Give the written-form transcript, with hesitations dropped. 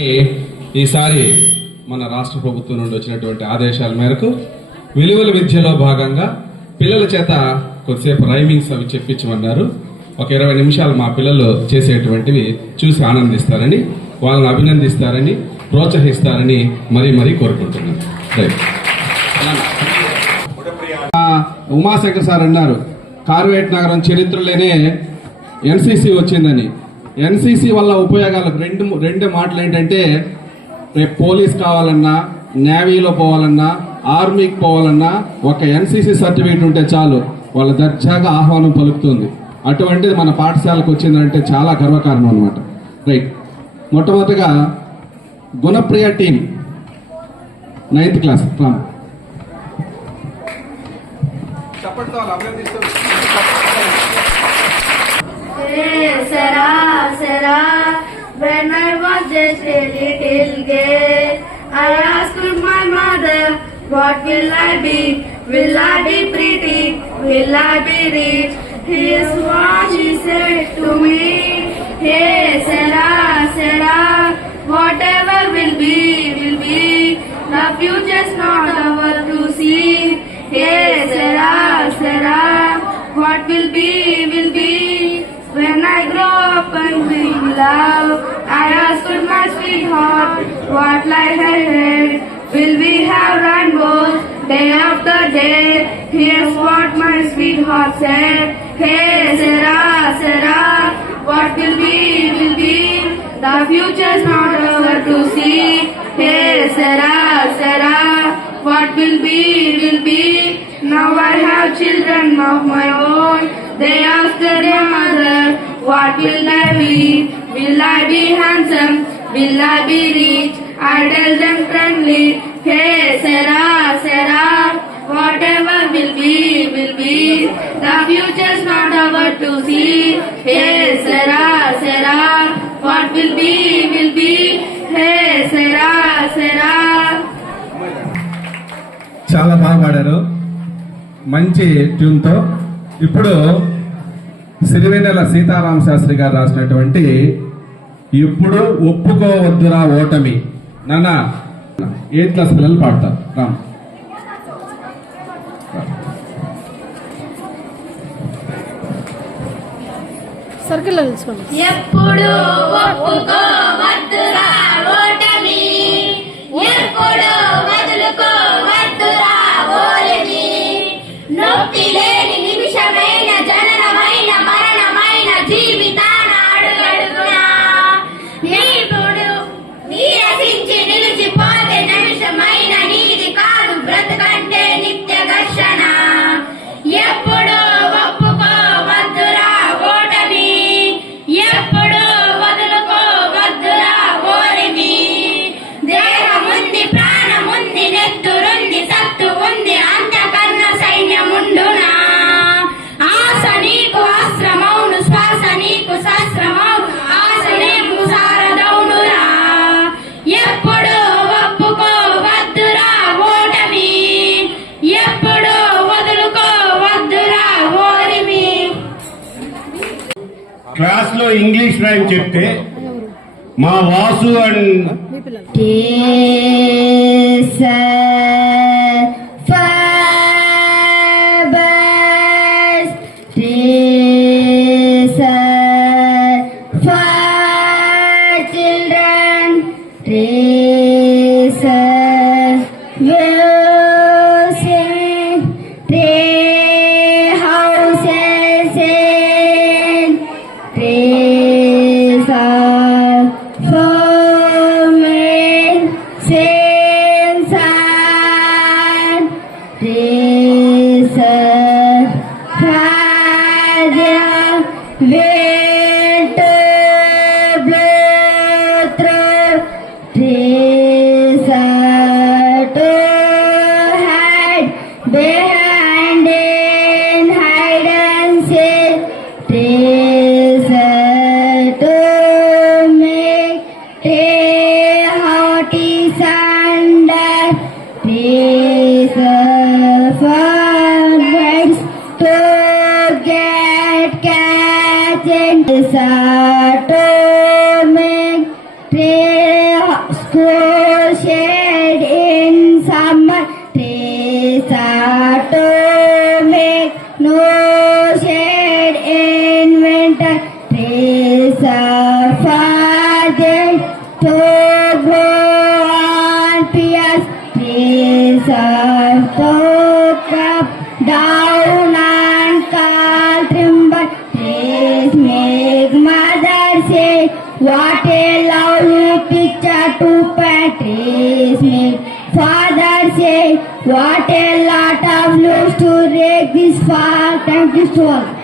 ఈసారి మన రాష్ట్ర ప్రభుత్వం నుండి వచ్చినటువంటి ఆదేశాల మేరకు విలువల విద్యలో భాగంగా పిల్లల చేత కొద్దిసేపు రైమింగ్స్ అవి చెప్పించమన్నారు. ఒక 20 నిమిషాలు మా పిల్లలు చేసేటువంటివి చూసి ఆనందిస్తారని, వాళ్ళని అభినందిస్తారని, ప్రోత్సహిస్తారని మరీ కోరుకుంటున్నాను. ఉమాశేఖర్ సార్ అన్నారు, కార్వేట్ నగరం చరిత్రలోనే ఎన్సిసి వచ్చిందని. ఎన్సిసి వల్ల ఉపయోగాలు రెండు మాటలు ఏంటంటే, రేపు పోలీస్ కావాలన్నా, నేవీలో పోవాలన్నా, ఆర్మీకి పోవాలన్నా ఒక ఎన్సిసి సర్టిఫికేట్ ఉంటే చాలు, వాళ్ళ దర్జాగా ఆహ్వానం పలుకుతుంది. అటువంటిది మన పాఠశాలకు వచ్చిందంటే చాలా గర్వకారణం అనమాట. రైట్, మొట్టమొదటిగా Gunapriya team 9th class Ram. When I was just a little girl, I asked my mother, what will I be? Will I be pretty? Will I be rich? Here's what she said to me. Hey Sarah, whatever will be. The future's not ours to see. Hey Sarah, what will be. When I grow up and be in love, I asked my sweetheart, what lies ahead? Will we have rainbows day after day? Here's what my sweetheart said. Hey Sarah, what will be. The future's not over to see. Hey Sarah, what will be. Now I have children of my own. They ask their mother, what will I be? Will I be handsome? Will I be rich? I tell them friendly, hey Sarah, whatever will be. The future's not over to see. Hey Sarah, what will be. Hey Sarah. చాలా బాగా పాడారు, మంచి ట్యూన్తో. ఇప్పుడు సిరివెన్నెల సీతారామ శాస్త్రి గారు రాసినటువంటి ఇప్పుడు ఒప్పుకోవద్దురా ఓటమి, నాన్న 8th క్లాస్ పిల్లలు పాడతారు. రామ్. సర్కిల్ తెలుసుకోండి. ఎప్పుడు ఒప్పుకోవద్దురా ఓటమి, ఎప్పుడు వదులుకోవద్దురా ఓటమి. నొప్పి లేని నిమిషమైన, జననమైన, మరణమైన జీవితాన అడుగడుగునా ఇప్పుడు నీరసించి నిలిచిపోతే నిమిషమైన నీది కాదు బ్రతుకంటే నిత్య ఘర్షణ. ఎప్పుడు ఒప్పుకోవద్దురా ఓటమి, ఎప్పుడు వదులుకోవద్దురా ఓరిమి. దేహముంది, ప్రాణముంది, నెత్తురుంది, సత్తు ఉంది, అంతకన్నా సైన్యముండునా. ఆశ నీకు అస్త్రమౌను, శ్వాస నీకు శస్త్రమౌను, ఆశ నీకు సారదౌనురా. ఎప్పుడు ఒప్పుకోవద్దురా ఓటమి, ఎప్పుడు వదులుకోవద్దురా ఓరిమి. క్లాస్ లో ఇంగ్లీష్ రైమ్ చెప్తే మా వాసు అండ్ మీ పిల్లలు to make school shade in summer, trees are to make, no shade in winter, trees are for them to grow on piers, trees are to cut down and call timber, trees make mother say, what a lovely picture to paint, trees make father say, what a lot of love to rake this far. Thank you so much.